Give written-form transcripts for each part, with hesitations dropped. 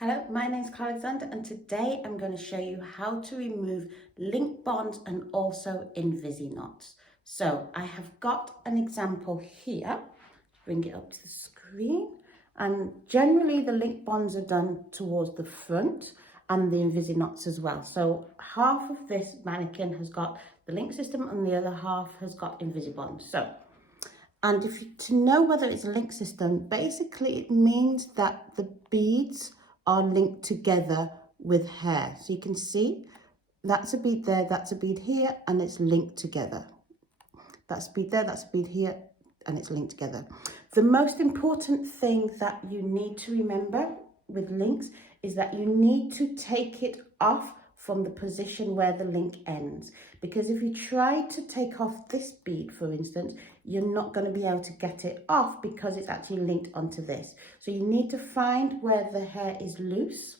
Hello, my name is Alexander and today I'm going to show you how to remove link bonds and also Invisi knots. So I have got an example here. Bring it up to the screen, and generally the link bonds are done towards the front and the Invisi knots as well. So half of this mannequin has got the link system and the other half has got Invisi bonds. And to know whether it's a link system, basically it means that the beads are linked together with hair. So you can see that's a bead there, that's a bead here, and it's linked together. That's a bead there, that's a bead here, and it's linked together. The most important thing that you need to remember with links is that you need to take it off from the position where the link ends, because if you try to take off this bead, for instance, you're not going to be able to get it off because it's actually linked onto this. So you need to find where the hair is loose,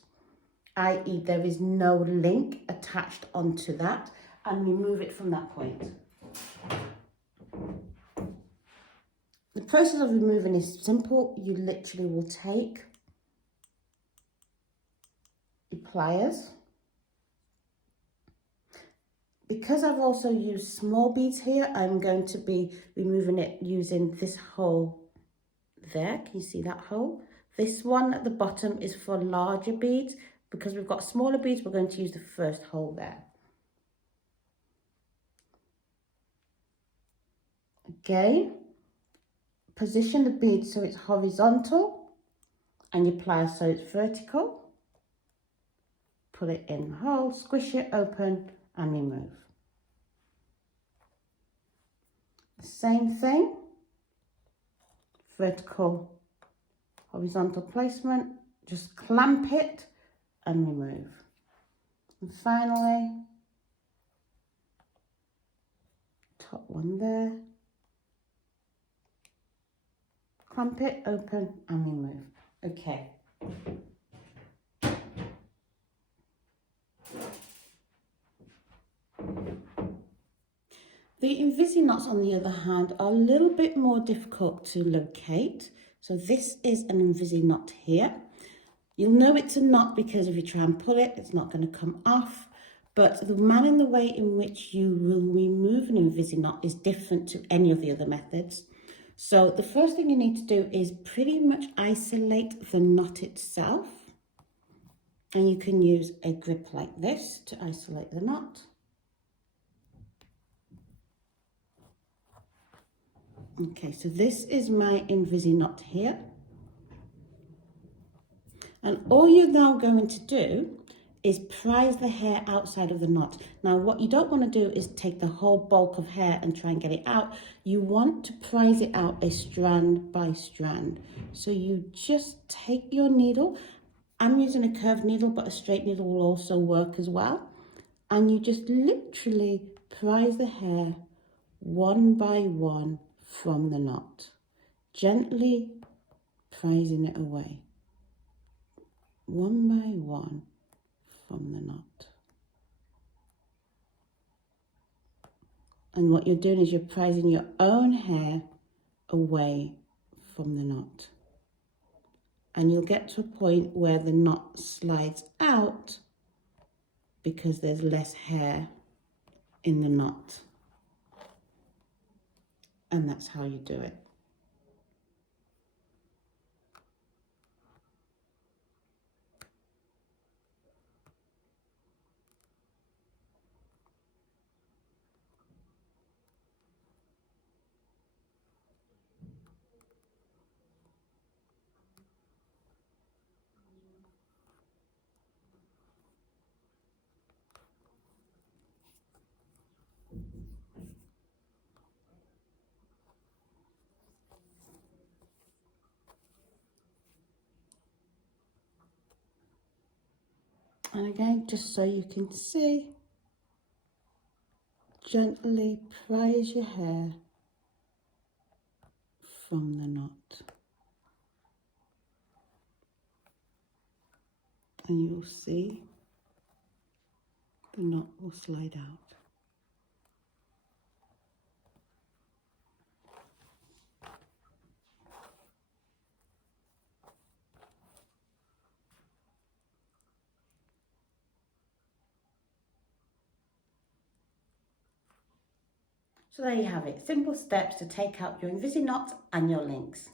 i.e. there is no link attached onto that, and remove it from that point. The process of removing is simple. You literally will take your pliers. Because I've also used small beads here, I'm going to be removing it using this hole there. Can you see that hole? This one at the bottom is for larger beads. Because we've got smaller beads, we're going to use the first hole there. Again, position the bead so it's horizontal and your pliers so it's vertical. Put it in the hole, squish it open and remove. The same thing, vertical, horizontal placement, just clamp it and remove. And finally, top one there, clamp it, open and remove. Okay. The Invisi knots, on the other hand, are a little bit more difficult to locate. So this is an Invisi knot here. You'll know it's a knot because if you try and pull it, it's not going to come off. But the manner and the way in which you will remove an Invisi knot is different to any of the other methods. So the first thing you need to do is pretty much isolate the knot itself. And you can use a grip like this to isolate the knot. Okay, so this is my Invisi knot here. And all you're now going to do is prise the hair outside of the knot. Now, what you don't want to do is take the whole bulk of hair and try and get it out. You want to prise it out a strand by strand. So you just take your needle. I'm using a curved needle, but a straight needle will also work as well. And you just literally prise the hair one by one from the knot, gently prising it away, one by one from the knot. And what you're doing is you're prising your own hair away from the knot. And you'll get to a point where the knot slides out because there's less hair in the knot. And that's how you do it. And again, just so you can see, gently prise your hair from the knot. And you'll see the knot will slide out. So there you have it, simple steps to take out your Invisi knot and your links.